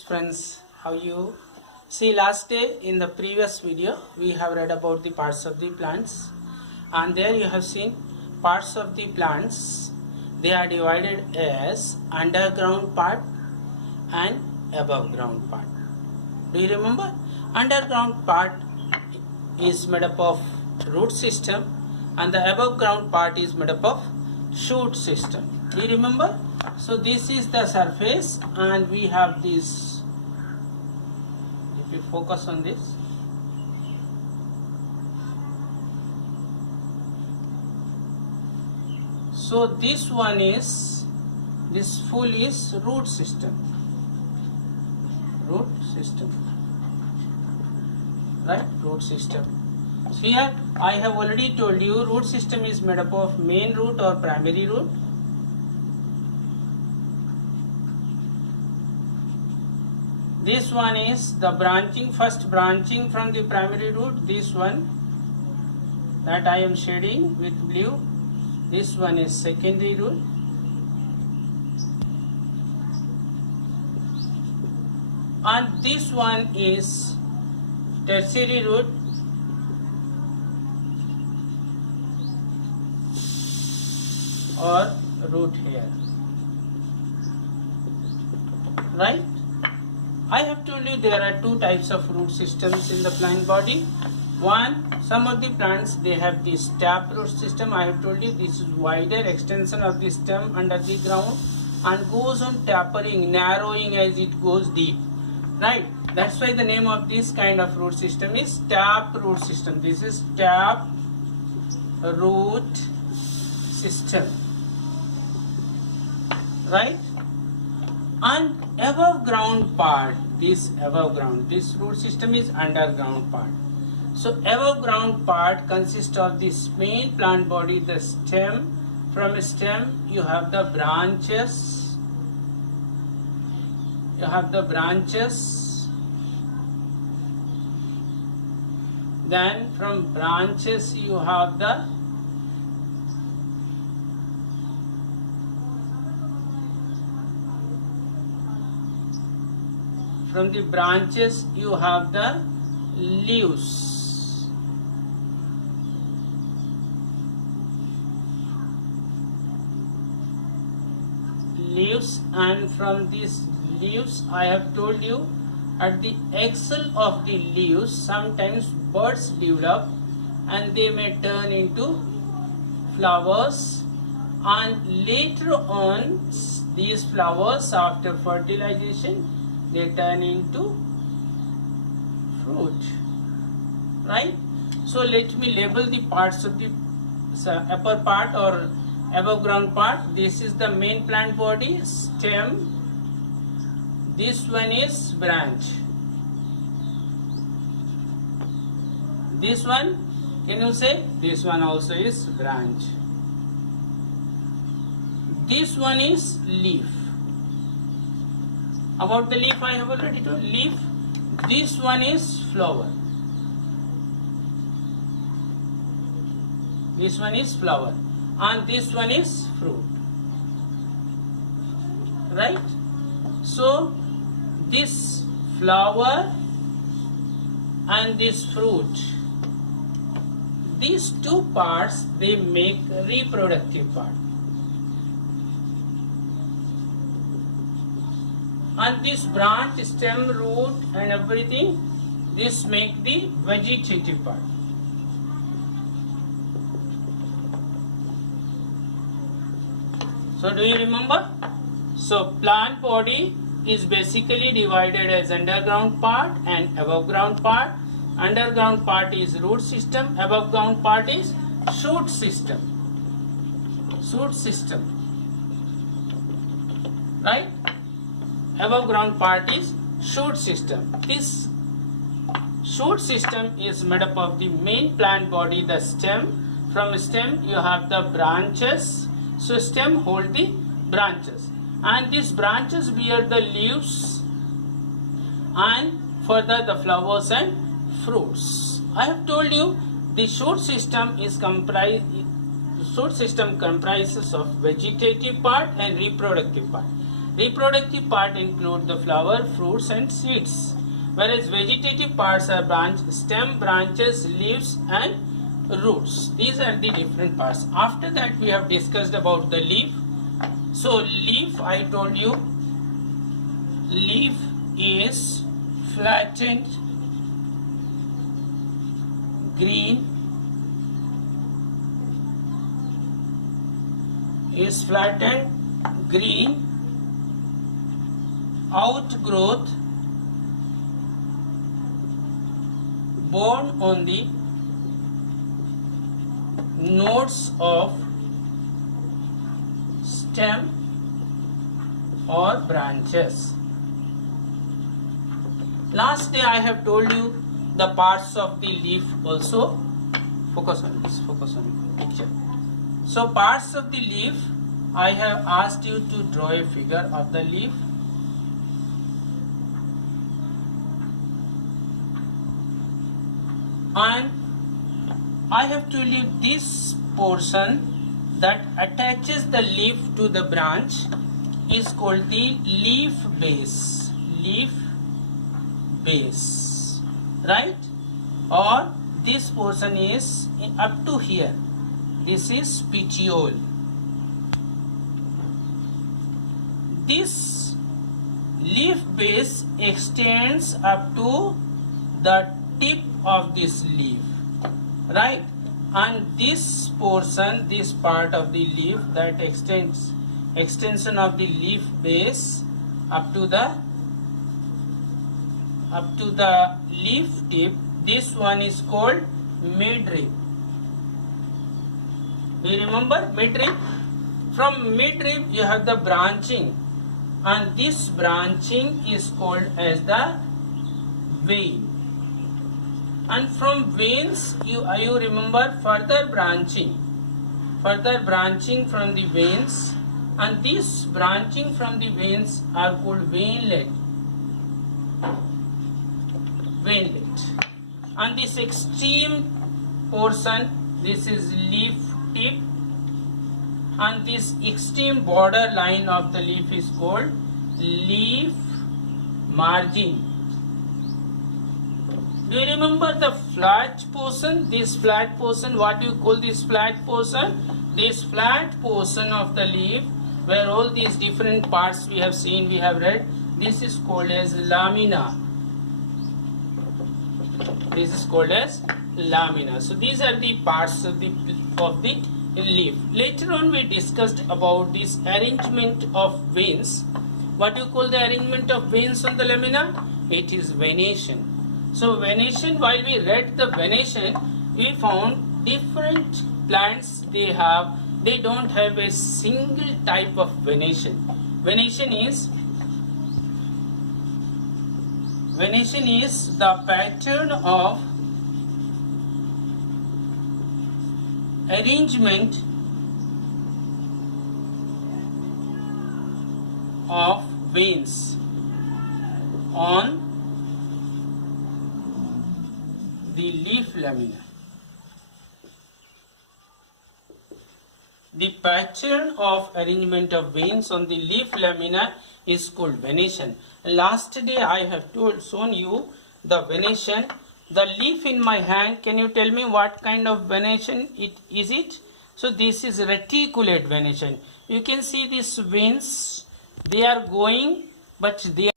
Friends, how you see last day in the previous video we have read about the parts of the plants, and there you have seen parts of the plants. They are divided as underground part and above ground part. Do you remember? Underground part is made up of root system and the above ground part is made up of shoot system. Do you remember? So this is the surface and we have this. If you focus on this, so this full is root system, right? Root system. So here I have already told you root system is made up of main root or primary root. This one is the first branching from the primary root. This one that I am shading with blue, this one is secondary root. And this one is tertiary root. Or root hair, right? I have told you there are two types of root systems in the plant body. One, some of the plants they have this tap root system. I have told you this is wider extension of the stem under the ground and goes on tapering, narrowing as it goes deep, right? That's why the name of this kind of root system is tap root system. This is tap root system, right? And above ground part, this root system is underground part. So above ground part consists of this main plant body, the stem. From stem you have the branches. Then from branches you have the leaves. And from these leaves I have told you at the axil of the leaves sometimes buds develop and they may turn into flowers, and later on these flowers after fertilization they turn into fruit, right? So let me label the parts of the upper part or above ground part. This is the main plant body, stem. This one is branch. This one, can you say? This one also is branch. This one is leaf. About the leaf I have already told. Leaf. This one is flower. This one is flower. And this one is fruit. Right? So this flower and this fruit, these two parts they make reproductive part. And this branch, stem, root and everything, this make the vegetative part. So do you remember? So plant body is basically divided as underground part and above ground part. Underground part is root system, above ground part is shoot system. Right? Above ground part is shoot system. This shoot system is made up of the main plant body, the stem. From stem you have the branches. So stem hold the branches and these branches bear the leaves and further the flowers and fruits. I have told you the shoot system comprises of vegetative part and reproductive part. Reproductive part include the flower, fruits and seeds. Whereas vegetative parts are stem, branches, leaves and roots. These are the different parts. After that we have discussed about the leaf. So leaf, I told you, leaf is flattened green, outgrowth born on the nodes of stem or branches. Last day I have told you the parts of the leaf also. Focus on this, focus on the picture. So parts of the leaf, I have asked you to draw a figure of the leaf. And I have told you this portion that attaches the leaf to the branch is called the leaf base. Leaf base, right? Or this portion is up to here. This is petiole. This leaf base extends up to the tip of this leaf, right? And this portion, this part of the leaf that extension of the leaf base up to the leaf tip, this one is called midrib. Do you remember midrib? From midrib you have the branching, and this branching is called as the vein. And from veins you remember further branching from the veins, and this branching from the veins are called veinlet. And this extreme portion, this is leaf tip, and this extreme border line of the leaf is called leaf margin. Do you remember the flat portion? This flat portion, what do you call this flat portion? This flat portion of the leaf, where all these different parts we have seen, we have read, this is called as lamina. This is called as lamina. So these are the parts of the leaf. Later on we discussed about this arrangement of veins. What do you call the arrangement of veins on the lamina? It is venation. So venation, while we read the venation, we found different plants they don't have a single type of venation. Venation is the pattern of arrangement of veins on the leaf lamina. The pattern of arrangement of veins on the leaf lamina is called venation. Last day I have shown you the venation. The leaf in my hand, can you tell me what kind of venation it is? So this is reticulate venation. You can see these veins, they are going, but they are.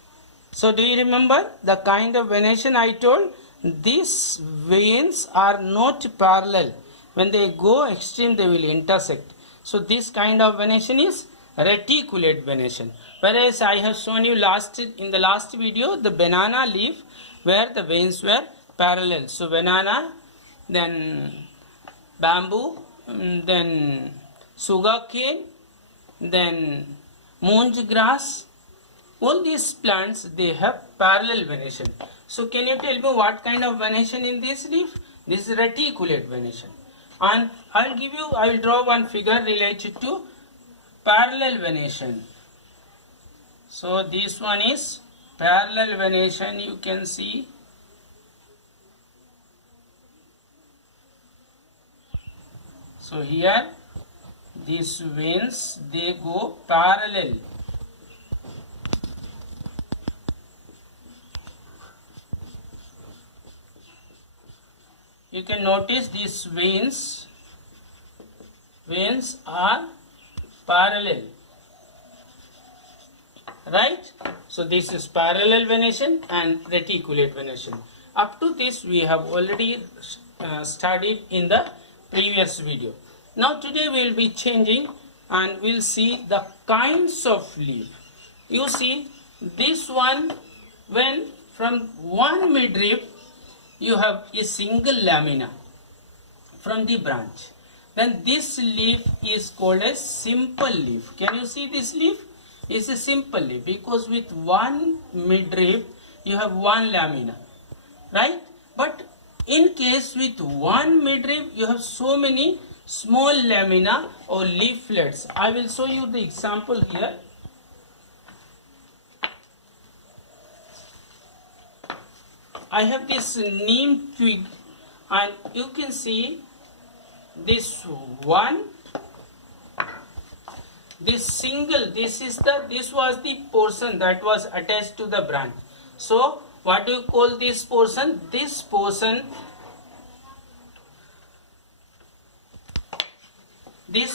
So do you remember the kind of venation I told? These veins are not parallel. When they go extreme, they will intersect. So this kind of venation is reticulate venation. Whereas I have shown you in the last video the banana leaf where the veins were parallel. So banana, then bamboo, then sugar cane, then munj grass. All these plants, they have parallel venation. So can you tell me what kind of venation in this leaf? This is reticulate venation. And I will draw one figure related to parallel venation. So this one is parallel venation, you can see. So here these veins, they go parallel. you can notice these veins are parallel, right? So this is parallel venation and reticulate venation. Up to this we have already studied in the previous video. Now today we will be changing and we'll see the kinds of leaf. You see this one, when from one midrib you have a single lamina from the branch, then this leaf is called a simple leaf. Can you see this leaf? It's a simple leaf because with one midrib you have one lamina, right? But in case with one midrib you have so many small lamina or leaflets. I will show you the example here. I have this neem twig and you can see this one, this single, this was the portion that was attached to the branch. So what do you call this portion? This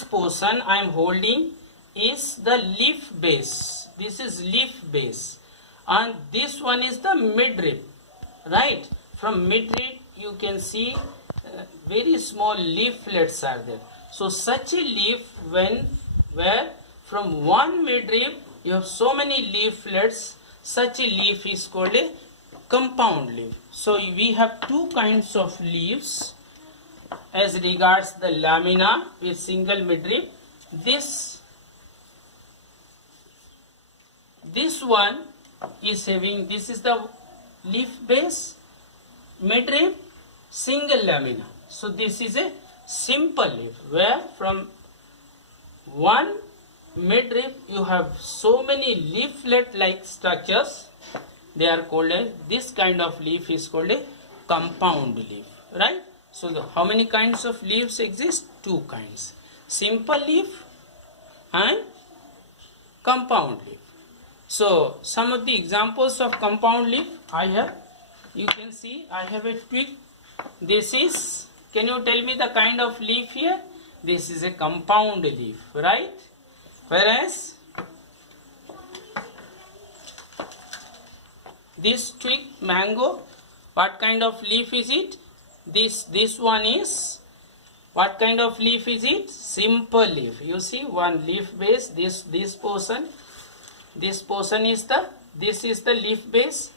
portion I am holding is the leaf base. This is leaf base and this one is the midrib, right? From midrib you can see very small leaflets are there. So such a leaf where from one midrib you have so many leaflets, such a leaf is called a compound leaf. So we have two kinds of leaves as regards the lamina with single midrib. This one is having, this is the leaf base, midrib, single lamina. So this is a simple leaf where from one midrib you have so many leaflet like structures. They are called this kind of leaf is called a compound leaf, right? So how many kinds of leaves exist? Two kinds, simple leaf and compound leaf. So some of the examples of compound leaf I have, you can see I have a twig. This is, can you tell me the kind of leaf here? This is a compound leaf, right? Whereas this twig, mango, what kind of leaf is it? This one is, what kind of leaf is it? Simple leaf. You see one leaf base, this portion is this is the leaf base.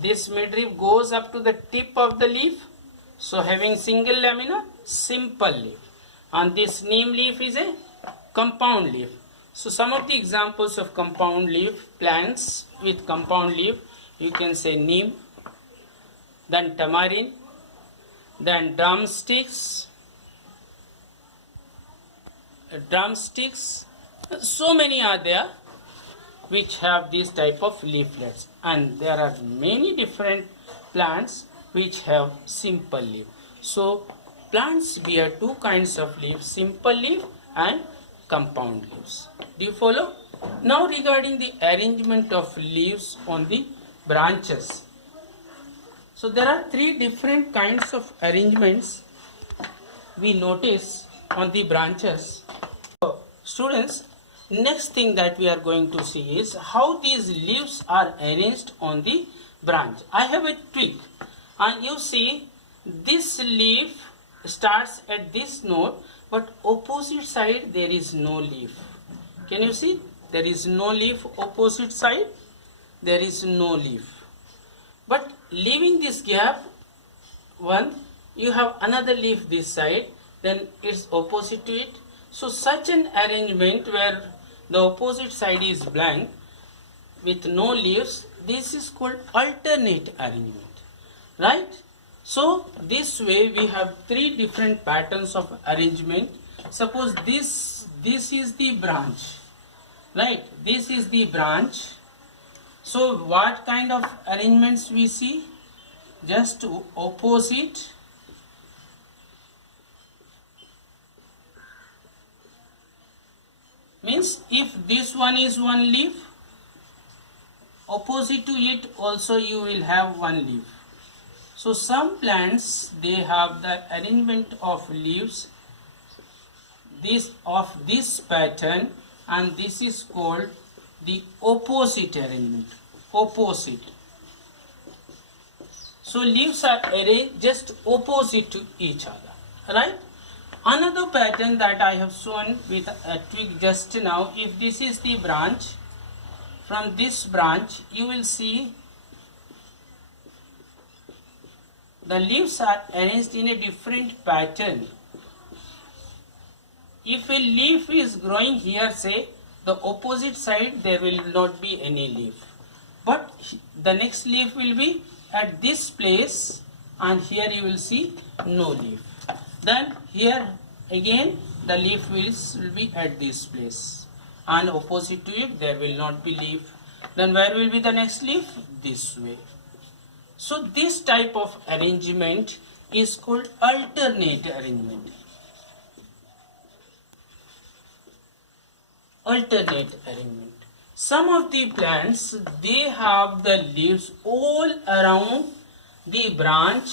This midrib goes up to the tip of the leaf. So having single lamina, simple leaf. And this neem leaf is a compound leaf. So some of the examples of compound leaf plants with compound leaf, you can say neem, then tamarind, then drumsticks, so many are there which have this type of leaflets, and there are many different plants which have simple leaf. So plants bear two kinds of leaves, simple leaf and compound leaves. Do you follow? Now regarding the arrangement of leaves on the branches. So there are three different kinds of arrangements we notice on the branches. So, students, next thing that we are going to see is how these leaves are arranged on the branch. I have a twig and you see this leaf starts at this node, but opposite side there is no leaf. Can you see? There is no leaf opposite side. There is no leaf. But leaving this gap, one, you have another leaf this side, then it's opposite to it. So such an arrangement where the opposite side is blank with no leaves, this is called alternate arrangement, right? So this way we have three different patterns of arrangement. Suppose this is the branch, right? This is the branch. So what kind of arrangements we see? Just opposite, means if this one is one leaf, opposite to it also you will have one leaf. So some plants, they have the arrangement of leaves this pattern, and this is called the opposite arrangement. Opposite. So leaves are arranged just opposite to each other, right? Another pattern that I have shown with a twig just now, if this is the branch, from this branch you will see the leaves are arranged in a different pattern. If a leaf is growing here, say, the opposite side there will not be any leaf, but the next leaf will be at this place, and here you will see no leaf. Then here again the leaf will be at this place, and opposite to it there will not be leaf. Then where will be the next leaf? This way. So this type of arrangement is called alternate arrangement. Alternate arrangement. Some of the plants, they have the leaves all around the branch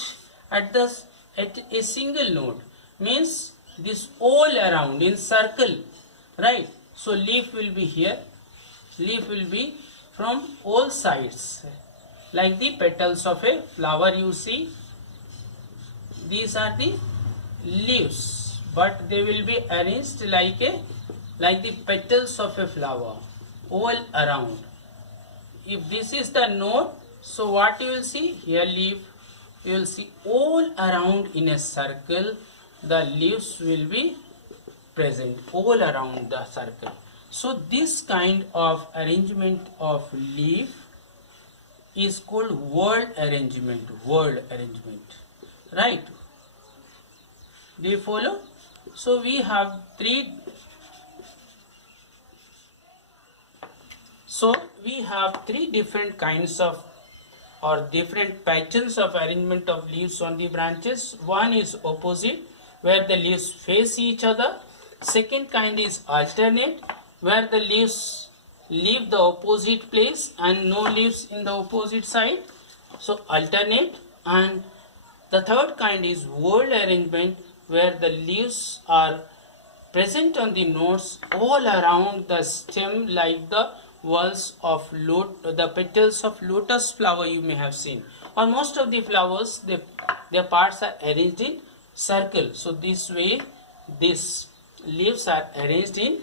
at a single node. Means this all around in circle, right? So leaf will be here, leaf will be from all sides, like the petals of a flower. You see, these are the leaves, but they will be arranged like the petals of a flower all around. If this is the node, so what you will see here, leaf, you will see all around in a circle the leaves will be present all around the circle. So this kind of arrangement of leaf is called whorl arrangement. Whorl arrangement, right? Do you follow? So we have three different kinds of or different patterns of arrangement of leaves on the branches. One is opposite, where the leaves face each other. Second kind is alternate, where the leaves leave the opposite place and no leaves in the opposite side. So alternate. And the third kind is whorl arrangement, where the leaves are present on the nodes all around the stem, like the whorls of the petals of lotus flower you may have seen, or most of the flowers, their parts are arranged in circle. So this way these leaves are arranged in